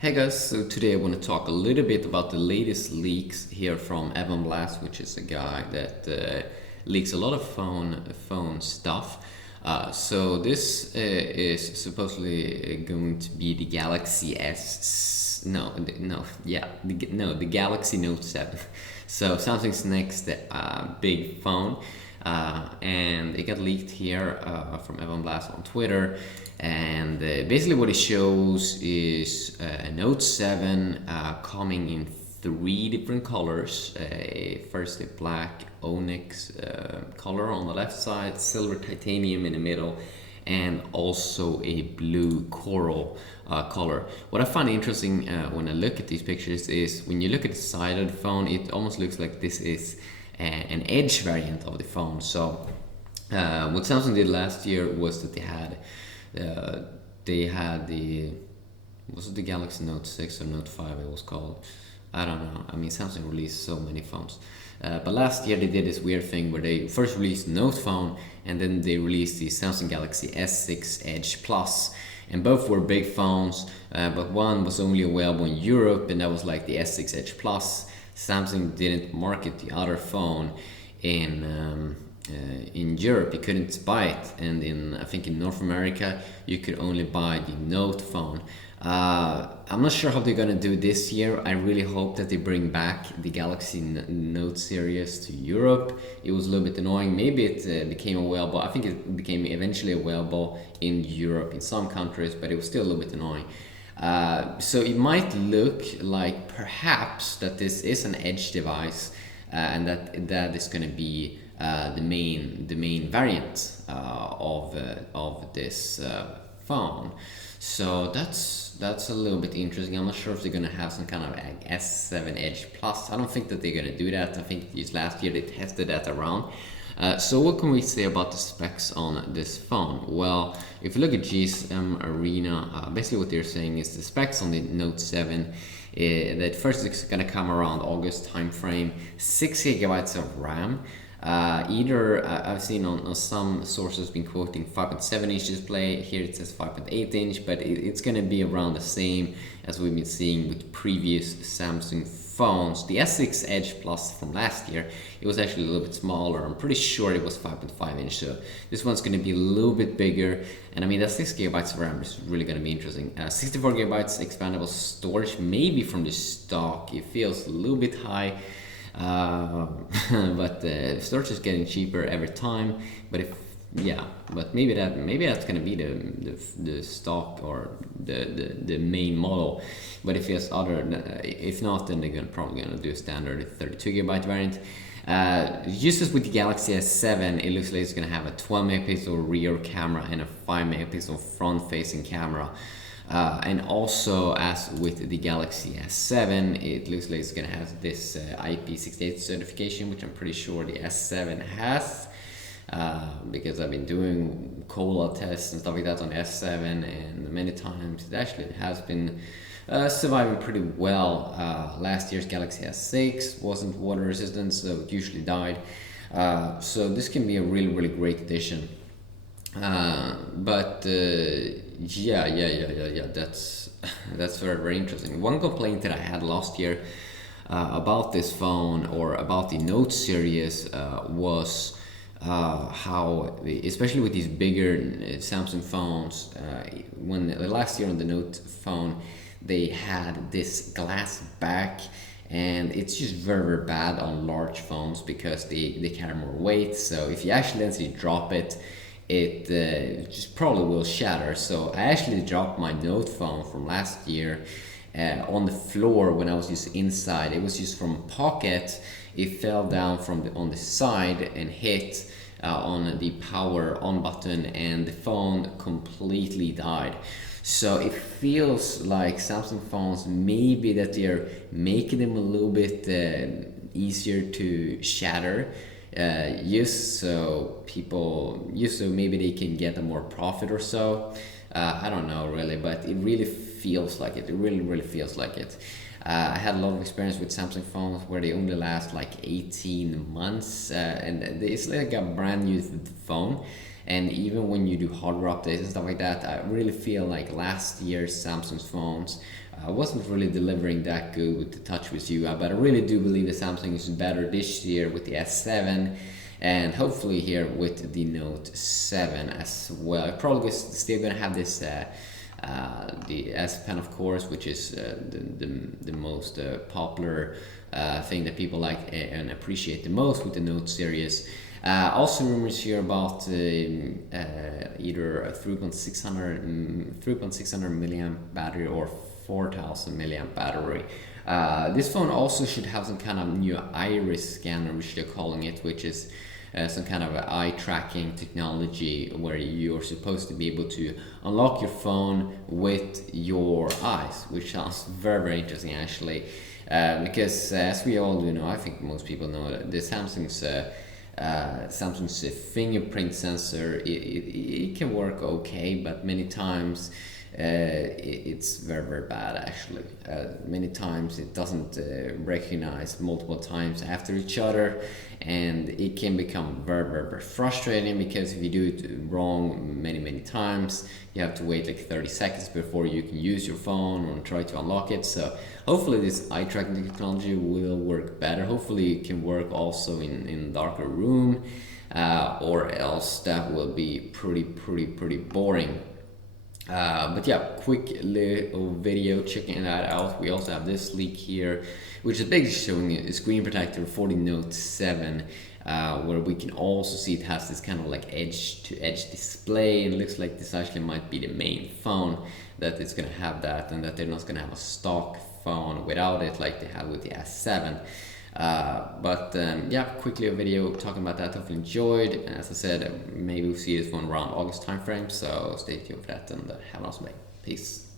Hey guys, so today I want to talk a little bit about the latest leaks here from Evan Blass, which is a guy that leaks a lot of phone stuff. So this is supposedly going to be the Galaxy S. The Galaxy Note 7. So Samsung's next big phone, and it got leaked here from Evan Blass on Twitter. And basically, what it shows is a Note 7 coming in three different colors. First, a black onyx color on the left side, silver titanium in the middle, and also a blue coral color. What I find interesting when I look at these pictures is when you look at the side of the phone, it almost looks like this is an edge variant of the phone. So, what Samsung did last year was that they had the was it the Galaxy Note 6 or Note 5 it was called. I don't know. I mean, Samsung released so many phones. But last year they did this weird thing where they first released Note phone and then they released the Samsung Galaxy S6 Edge Plus. And both were big phones, but one was only available in Europe, and that was like the S6 Edge Plus. Samsung didn't market the other phone in Europe. You couldn't buy it, and I think in North America you could only buy the Note phone. I'm not sure how they're gonna do this year. I really hope that they bring back the Galaxy Note series to Europe. It was a little bit annoying. Maybe it became available. I think it became eventually available in Europe in some countries, but it was still a little bit annoying. So it might look like perhaps that this is an edge device, and that is going to be the main variant of this phone. So that's a little bit interesting. I'm not sure if they're gonna have some kind of S7 Edge Plus. I don't think that they're gonna do that. I think just last year they tested that around. So what can we say about the specs on this phone? Well, if you look at GSM Arena, basically what they're saying is the specs on the Note 7, that first it's gonna come around August timeframe, 6 GB of RAM. I've seen on some sources been quoting 5.7 inch display. Here it says 5.8 inch, but it's going to be around the same as we've been seeing with previous Samsung phones. The S6 Edge Plus from last year, it was actually a little bit smaller. I'm pretty sure it was 5.5 inch, so this one's going to be a little bit bigger. And I mean, that 6 GB of RAM is really going to be interesting. 64 GB expandable storage, maybe from the stock. It feels a little bit high. But storage is getting cheaper every time. But maybe that's gonna be the stock or the main model. But if not, then they're probably gonna do a standard 32 GB variant. Just as with the Galaxy S7, it looks like it's gonna have a 12 megapixel rear camera and a 5 megapixel front facing camera. And also, as with the Galaxy S7, it looks like it's going to have this IP68 certification, which I'm pretty sure the S7 has, because I've been doing cola tests and stuff like that on the S7, and many times it actually has been surviving pretty well. Last year's Galaxy S6 wasn't water resistant, so it usually died. So this can be a really, really great addition. That's very, very interesting. One complaint that I had last year about this phone or about the Note series was how, especially with these bigger Samsung phones, when last year on the Note phone they had this glass back, and it's just very, very bad on large phones because they carry more weight. So if you accidentally drop it, it just probably will shatter. So I actually dropped my Note phone from last year on the floor when I was just inside. It was just from pocket. It fell down on the side and hit on the power on button, and the phone completely died. So it feels like Samsung phones, maybe that they're making them a little bit easier to shatter, just so maybe they can get a more profit or so. I don't know really, but it really feels like it. It really, really feels like it. I had a lot of experience with Samsung phones where they only last like 18 months, and it's like a brand new phone. And even when you do hardware updates and stuff like that, I really feel like last year's Samsung phones wasn't really delivering that good with the TouchWiz UI, but I really do believe that Samsung is better this year with the S7 and hopefully here with the Note 7 as well. It's probably still gonna have this the S Pen, of course, which is the most popular thing that people like and appreciate the most with the Note series. Also rumors here about either a 3.600 milliamp battery or 4,000 milliamp battery. This phone also should have some kind of new iris scanner, which they're calling it, which is some kind of eye tracking technology where you're supposed to be able to unlock your phone with your eyes, which sounds very, very interesting actually. Because as we all do know, I think most people know that the Samsung's fingerprint sensor, it can work okay, but many times it's very, very bad actually. Many times it doesn't recognize multiple times after each other, and it can become very, very, very frustrating because if you do it wrong many times, you have to wait like 30 seconds before you can use your phone or try to unlock it. So hopefully this eye tracking technology will work better. Hopefully it can work also in darker room, or else that will be pretty boring. But yeah, quick little video checking that out. We also have this leak here, which is basically showing a screen protector for the Note 7, where we can also see it has this kind of like edge-to-edge display, and it looks like this actually might be the main phone that is going to have that, and that they're not going to have a stock phone without it like they have with the S7. Yeah, quickly a video talking about that. Hopefully enjoyed. And as I said, maybe we'll see this one around August timeframe. So stay tuned for that and have an awesome day. Peace.